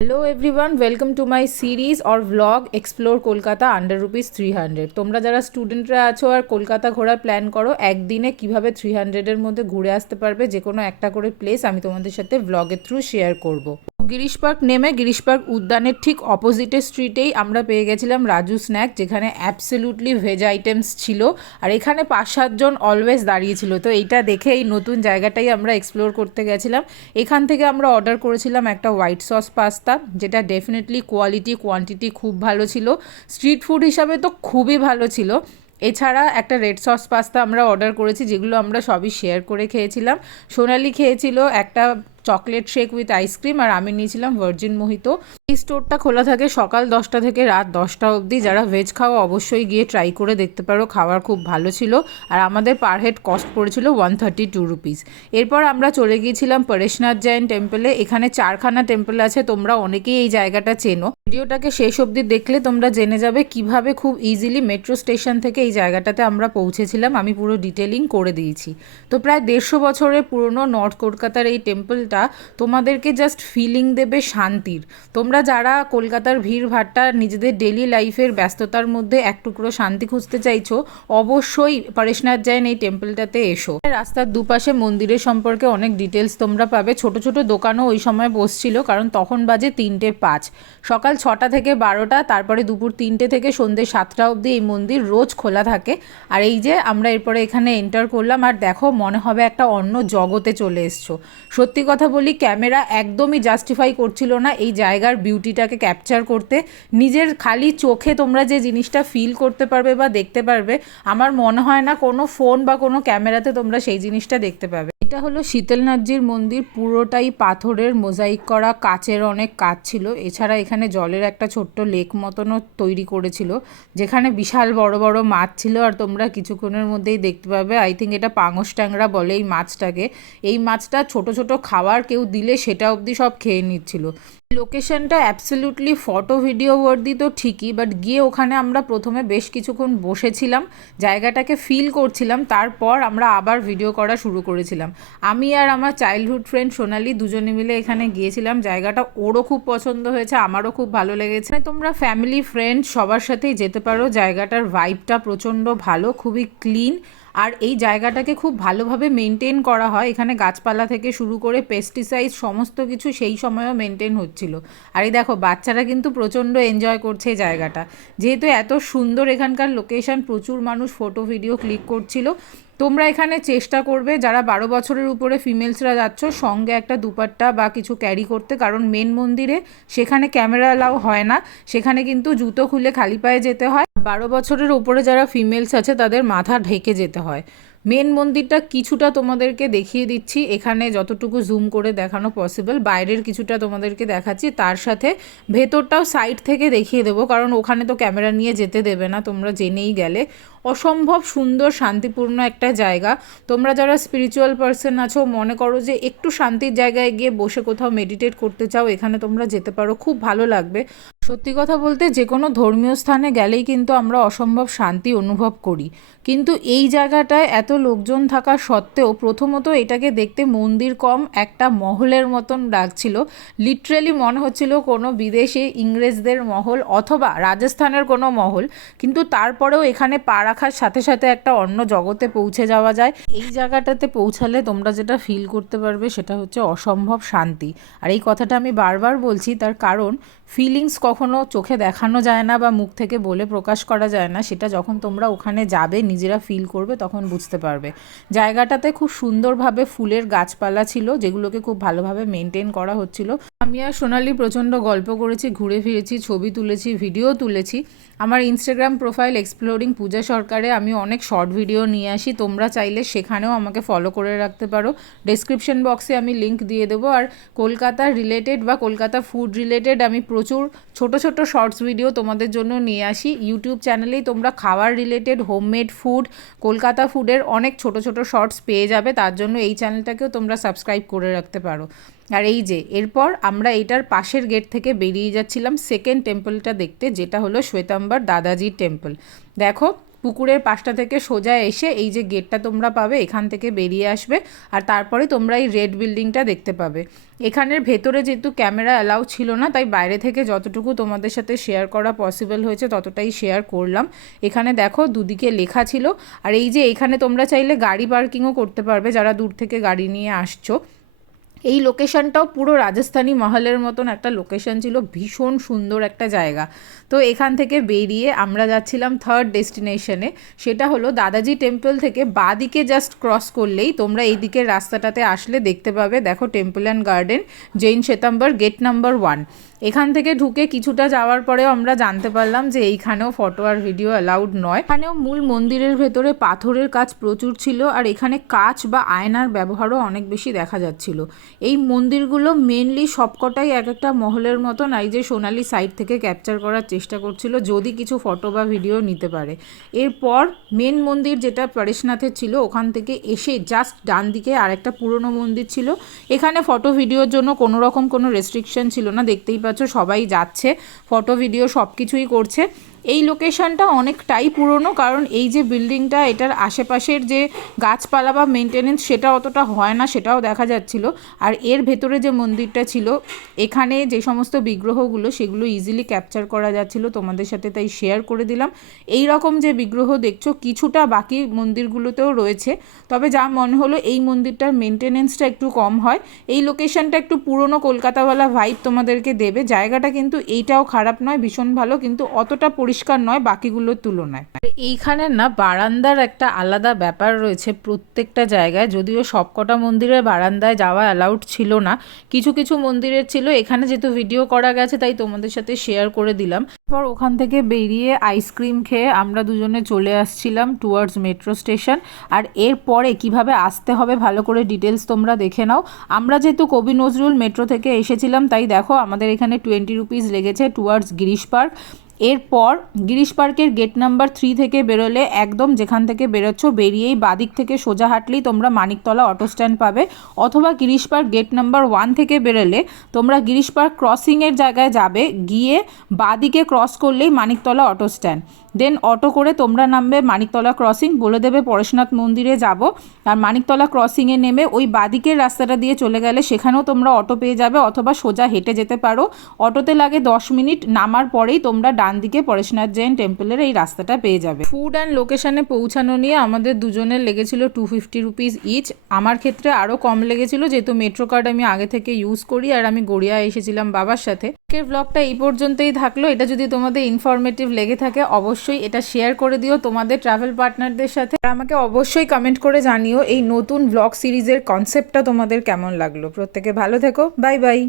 Hello everyone welcome to my series or blog explore Kolkata under rupees three hundred তোমরা যারা স্টুডেন্টরা আছো আর কলকাতা ঘোরার প্ল্যান করো, একদিনে কীভাবে থ্রি হান্ড্রেডের মধ্যে ঘুরে আসতে পারবে, যে কোনো একটা করে প্লেস আমি তোমাদের সাথে ব্লগের থ্রু শেয়ার করব। গিরিশ পার্ক নেমে, গিরিশ পার্ক উদ্যানের ঠিক অপোজিটের স্ট্রিটেই আমরা পেয়ে গেছিলাম রাজু স্ন্যাক যেখানে অ্যাবসলিউটলি ভেজ আইটেমস ছিল। আর এখানে পাঁচ সাতজন অলওয়েজ দাঁড়িয়েছিল তো এইটা দেখে এই নতুন জায়গাটাই আমরা এক্সপ্লোর করতে গেছিলাম। এখান থেকে আমরা অর্ডার করেছিলাম একটা হোয়াইট সস পাস্তা যেটা ডেফিনেটলি কোয়ালিটি কোয়ান্টিটি খুব ভালো ছিল। স্ট্রিট ফুড হিসাবে তো খুবই ভালো ছিল। এছাড়া একটা রেড সস পাস্তা আমরা অর্ডার করেছি, যেগুলো আমরা সবই শেয়ার করে খেয়েছিলাম। সোনালি খেয়েছিল, একটা chocolate shake with ice cream আর আমি নিয়েছিলাম ভার্জিন মোহিতো এই স্টোরটা খোলা থাকে সকাল দশটা থেকে রাত দশটা অবধি। যারা ভেজ খাওয়া অবশ্যই গিয়ে ট্রাই করে দেখতে পারো, খাওয়ার খুব ভালো ছিল। আর আমাদের পার হেড কস্ট পড়েছিল ওয়ান থার্টি টু রুপিস এরপর আমরা চলে গিয়েছিলাম পরেশনাথ জৈন টেম্পলে এখানে চারখানা টেম্পল আছে, তোমরা অনেকেই এই জায়গাটা চেনো। ভিডিওটাকে শেষ অবধি দেখলে তোমরা জেনে যাবে কীভাবে খুব ইজিলি মেট্রো স্টেশন থেকে এই জায়গাটাতে আমরা পৌঁছেছিলাম। আমি পুরো ডিটেলিং করে দিয়েছি। তো প্রায় দেড়শো বছরের পুরনো নর্থ কলকাতার এই টেম্পলটা তোমাদেরকে জাস্ট ফিলিং দেবে শান্তির। তোমরা যারা কলকাতার ভিড় ভাট্টা নিজেদের ডেলি লাইফের ব্যস্ততার মধ্যে এক টুকরো শান্তি খুঁজতে চাইছো, অবশ্যই পরেশনাথ জৈন এই টেম্পলটাতে এসো। রাস্তার দুপাশে মন্দিরের সম্পর্কে অনেক ডিটেলস তোমরা পাবে। ছোট ছোট দোকানও ওই সময় বসছিল, কারণ তখন বাজে তিনটে পাঁচ। সকাল ছটা থেকে বারোটা, তারপরে দুপুর তিনটে থেকে সন্ধ্যে সাতটা অবধি এই মন্দির রোজ খোলা থাকে। আর এই যে আমরা এরপরে এখানে এন্টার করলাম, আর দেখো মনে হবে একটা অন্য জগতে চলে এসছো। সত্যি কথা বলি, ক্যামেরা একদমই জাস্টিফাই করছিল না এই জায়গার বিউটিটাকে ক্যাপচার করতে। নিজের খালি চোখে তোমরা যে জিনিসটা ফিল করতে পারবে বা দেখতে পারবে, আমার মনে হয় না কোনো ফোন বা কোনো ক্যামেরাতে তোমরা সেই জিনিসটা দেখতে পাবে। এটা হলো শীতলনাথজির মন্দির, পুরোটাই পাথরের মোজাইক করা, কাচের অনেক কাজ ছিল। এছাড়া এখানে জলের একটা ছোট্ট লেক মতনও তৈরি করেছিল, যেখানে বিশাল বড় বড় মাছ ছিল, আর তোমরা কিছুক্ষণের মধ্যেই দেখতে পাবে আই থিঙ্ক এটা পাঙস ট্যাংরা বলে এই মাছটাকে। এই মাছটা ছোট ছোট খাবার কেউ দিলে সেটা অবধি সব খেয়ে নিচ্ছিল। লোকেশনটা অ্যাবসলিউটলি ফটো ভিডিও ওয়ার্দি তো ঠিকই বাট গিয়ে ওখানে আমরা প্রথমে বেশ কিছুক্ষণ বসেছিলাম, জায়গাটাকে ফিল করছিলাম, তারপর আমরা আবার ভিডিও করা শুরু করেছিলাম। আমি আর আমার চাইল্ডহুড ফ্রেন্ড সোনালি দুজনে মিলে এখানে গিয়েছিলাম, জায়গাটা ওরও খুব পছন্দ হয়েছে, আমারও খুব ভালো লেগেছে। মানে তোমরা ফ্যামিলি ফ্রেন্ড সবার সাথেই যেতে পারো। জায়গাটার ভাইবটা প্রচণ্ড ভালো, খুবই ক্লিন আর এই জায়গাটাকে খুব ভালোভাবে মেনটেন করা হয়। এখানে গাছপালা থেকে শুরু করে পেস্টিসাইড সমস্ত কিছু সেই সময়ও মেনটেন হচ্ছিল। আর এই দেখো, বাচ্চারা কিন্তু প্রচণ্ড এনজয় করছে এই জায়গাটা। যেহেতু এত সুন্দর এখানকার লোকেশন প্রচুর মানুষ ফটো ভিডিও ক্লিক করছিল। তোমরা এখানে চেষ্টা করবে, যারা বারো বছরের উপরে ফিমেলসরা যাচ্ছ, সঙ্গে একটা দুপাট্টা বা কিছু ক্যারি করতে। কারণ মেন মন্দিরে সেখানে ক্যামেরা অ্যালাউ হয় না। সেখানে কিন্তু জুতো খুলে খালি পায়ে যেতে হয়। বারো বছরের উপরে যারা ফিমেলস আছে, তাদের মাথা ঢেকে যেতে হয়। মেন মন্দিরটা কিছুটা তোমাদেরকে দেখিয়ে দিচ্ছি। এখানে যতটুকু জুম করে দেখানো পসিবল বাইরের কিছুটা তোমাদেরকে দেখাচ্ছি। তার সাথে ভেতরটাও সাইড থেকে দেখিয়ে দেবো, কারণ ওখানে তো ক্যামেরা নিয়ে যেতে দেবে না, তোমরা জেনেই গেলে। অসম্ভব সুন্দর, শান্তিপূর্ণ একটা জায়গা। তোমরা যারা স্পিরিচুয়াল পার্সন আছো, মনে করো যে একটু শান্তির জায়গায় গিয়ে বসে কোথাও মেডিটেট করতে চাও, এখানে তোমরা যেতে পারো, খুব ভালো লাগবে। সত্যি কথা বলতে, যে কোনো ধর্মীয় স্থানে গেলেই কিন্তু আমরা অসম্ভব শান্তি অনুভব করি। কিন্তু এই জায়গাটায় এত লোকজন থাকা সত্ত্বেও, প্রথমত এটাকে দেখতে মন্দির কম, একটা মহলের মতন ডাকছিল লিটারেলি মনে হচ্ছিল কোনো বিদেশে ইংরেজদের মহল অথবা রাজস্থানের কোনো মহল। কিন্তু তারপরেও এখানে পা রাখার সাথে সাথে একটা অন্য জগতে পৌঁছে যাওয়া যায়। এই জায়গাটাতে পৌঁছালে তোমরা যেটা ফিল করতে পারবে সেটা হচ্ছে অসম্ভব শান্তি। আর এই কথাটা আমি বারবার বলছি, তার কারণ ফিলিংস কখনো চোখে দেখানো যায় না বা মুখ থেকে বলে প্রকাশ করা যায় না। সেটা যখন তোমরা ওখানে যাবে, নিজেরা ফিল করবে, তখন বুঝতে পারবে। জায়গাটাতে খুব সুন্দরভাবে ফুলের গাছপালা ছিল, যেগুলোকে খুব ভালোভাবে মেনটেন করা হচ্ছিল। আমি আর সোনালি প্রচণ্ড গল্প করেছি, ঘুরে ফিরেছি, ছবি তুলেছি ভিডিও তুলেছি। আমার ইনস্টাগ্রাম প্রোফাইল এক্সপ্লোরিং পূজা সরকারে আমি অনেক শর্ট ভিডিও নিয়ে আসি। তোমরা চাইলে সেখানেও আমাকে ফলো করে রাখতে পারো। ডেসক্রিপশন বক্সে আমি লিঙ্ক দিয়ে দেবো। আর কলকাতার রিলেটেড বা কলকাতা ফুড রিলেটেড আমি প্রচুর ছোট ছোট শর্টস ভিডিও তোমাদের জন্য নিয়ে আসি। ইউটিউব চ্যানেলেই তোমরা খাবার রিলেটেড হোমমেড ফুড কলকাতা ফুডের অনেক ছোট ছোট শর্টস পেয়ে যাবে। তার জন্য এই চ্যানেলটাকেও তোমরা সাবস্ক্রাইব করে রাখতে পারো। আর এই যে, এরপর আমরা এটার পাশের গেট থেকে বেরিয়ে যাচ্ছিলাম। সেকেন্ড টেম্পলটা দেখতে, যেটা হলো শ্বেতাম্বর দাদাজির টেম্পল দেখো পুকুরের পাশটা থেকে সোজা এসে এই যে গেটটা তোমরা পাবে, এখান থেকে বেরিয়ে আসবে আর তারপরে তোমরা এই রেড বিল্ডিংটা দেখতে পাবে। এখানের ভেতরে যেহেতু ক্যামেরা অ্যালাউ ছিল না, তাই বাইরে থেকে যতটুকু তোমাদের সাথে শেয়ার করা পসিবল হয়েছে ততটাই শেয়ার করলাম। এখানে দেখো দুদিকে লেখা ছিল। আর এই যে এখানে তোমরা চাইলে গাড়ি পার্কিংও করতে পারবে যারা দূর থেকে গাড়ি নিয়ে আসছো। এই লোকেশনটাও পুরো রাজস্থানী মহলের মতন একটা লোকেশন ছিল, ভীষণ সুন্দর একটা জায়গা। তো এখান থেকে বেরিয়ে আমরা যাচ্ছিলাম থার্ড ডেস্টিনেশনে সেটা হলো দাদাজি টেম্পল থেকে বাদিকে জাস্ট ক্রস করলেই তোমরা এই দিকের রাস্তাটাতে আসলে দেখতে পাবে, দেখো temple and garden Jain Shwetambar gate number one এখান থেকে ঢুকে কিছুটা যাওয়ার পরেও আমরা জানতে পারলাম যে এইখানেও ফটো আর ভিডিও অ্যালাউড নয়। এখানেও মূল মন্দিরের ভেতরে পাথরের কাজ প্রচুর ছিল, আর এখানে কাচ বা আয়নার ব্যবহারও অনেক বেশি দেখা যাচ্ছিল। এই মন্দিরগুলো মেনলি সবকটাই এক একটা মহলের মতন এই যে সোনালি সাইড থেকে ক্যাপচার করার চেষ্টা করছিল, যদি কিছু ফটো বা ভিডিও নিতে পারে। এরপর মেন মন্দির যেটা পরেশনাথের ছিল, ওখান থেকে এসে জাস্ট ডান দিকে আরেকটা পুরনো মন্দির ছিল। এখানে ফটো ভিডিওর জন্য কোনো রকম কোনো রেস্ট্রিকশন ছিল না, দেখতেই পাচ্ছ সবাই যাচ্ছে ফটো ভিডিও সব কিছুই করছে। এই লোকেশনটা অনেকটাই পুরনো, কারণ এই যে বিল্ডিংটা এটার আশেপাশের যে গাছপালা বা মেনটেনেন্স সেটা অতটা হয় না, সেটাও দেখা যাচ্ছিল। আর এর ভেতরে যে মন্দিরটা ছিল, এখানে যে সমস্ত বিগ্রহগুলো, সেগুলো ইজিলি ক্যাপচার করা যাচ্ছিল। তোমাদের সাথে তাই শেয়ার করে দিলাম। এই রকম যে বিগ্রহ দেখছ, কিছুটা বাকি মন্দিরগুলোতেও রয়েছে। তবে যা মনে হলো, এই মন্দিরটার মেনটেনেন্সটা একটু কম হয়। এই লোকেশনটা একটু পুরনো কলকাতাওয়ালা ভাইব তোমাদেরকে দেবে। জায়গাটা কিন্তু এইটাও খারাপ নয়, ভীষণ ভালো, কিন্তু অতটা পরিষ্কার নয়, বাকিগুলোর তুলনায়। এইখানে না, বারান্দার একটা আলাদা ব্যাপার রয়েছে প্রত্যেকটা জায়গায়। যদিও সবকটা মন্দিরের বারান্দায় যাওয়া অ্যালাউড ছিল না, কিছু কিছু মন্দিরের ছিল। এখানে যেহেতু ভিডিও করা গেছে, তাই তোমাদের সাথে শেয়ার করে দিলাম। পর ওখান থেকে বেরিয়ে আইসক্রিম খেয়ে আমরা দুজনে চলে আসছিলাম টুয়ার্ডস মেট্রো স্টেশন আর এরপরে কীভাবে আসতে হবে, ভালো করে ডিটেলস তোমরা দেখে নাও। আমরা যেহেতু কবি নজরুল মেট্রো থেকে এসেছিলাম, তাই দেখো আমাদের এখানে টোয়েন্টি রুপিস লেগেছে টুয়ার্ডস গিরিশ পার্ক এরপর গিরিশ পার্কের গেট নাম্বার থ্রি থেকে বেরোলে একদম যেখান থেকে বেরোচ্ছ বেরিয়েই বাদিক থেকে সোজা হাঁটলেই তোমরা মানিকতলা অটো স্ট্যান্ড পাবে। অথবা Girish park gate number one থেকে বেরোলে তোমরা গিরিশ পার্ক ক্রসিংয়ের জায়গায় যাবে, গিয়ে বাদিকে ক্রস করলেই Maniktala auto stand then auto করে তোমরা নামবে মানিকতলা ক্রসিং বলে দেবে পরেশনাথ মন্দিরে যাব। আর মানিকতলা ক্রসিংয়ে নেমে ওই বাদিকের রাস্তাটা দিয়ে চলে গেলে সেখানেও তোমরা অটো পেয়ে যাবে অথবা সোজা হেঁটে যেতে পারো। অটোতে লাগে দশ মিনিট, নামার পরেই তোমরা ডান দিকে পরেশনাথ জৈন টেম্পলের এই রাস্তাটা পেয়ে যাবে। ফুড অ্যান্ড লোকেশনে পৌঁছানো নিয়ে আমাদের দুজনের লেগেছিল টু ফিফটি রুপিস ইচ আমার ক্ষেত্রে আরও কম লেগেছিল, যেহেতু মেট্রো কার্ড আমি আগে থেকে ইউজ করি আর আমি গড়িয়া এসেছিলাম বাবার সাথে। আজকের ব্লগটা এই পর্যন্তই থাকল। এটা যদি তোমাদের ইনফরমেটিভ লেগে থাকে, অবশ্যই এটা শেয়ার করে দিও তোমাদের ট্রাভেল পার্টনারদের সাথে। আর আমাকে অবশ্যই কমেন্ট করে জানিও এই নতুন ব্লগ সিরিজের কনসেপ্টটা তোমাদের কেমন লাগল। প্রত্যেকে ভালো থেকো। Bye bye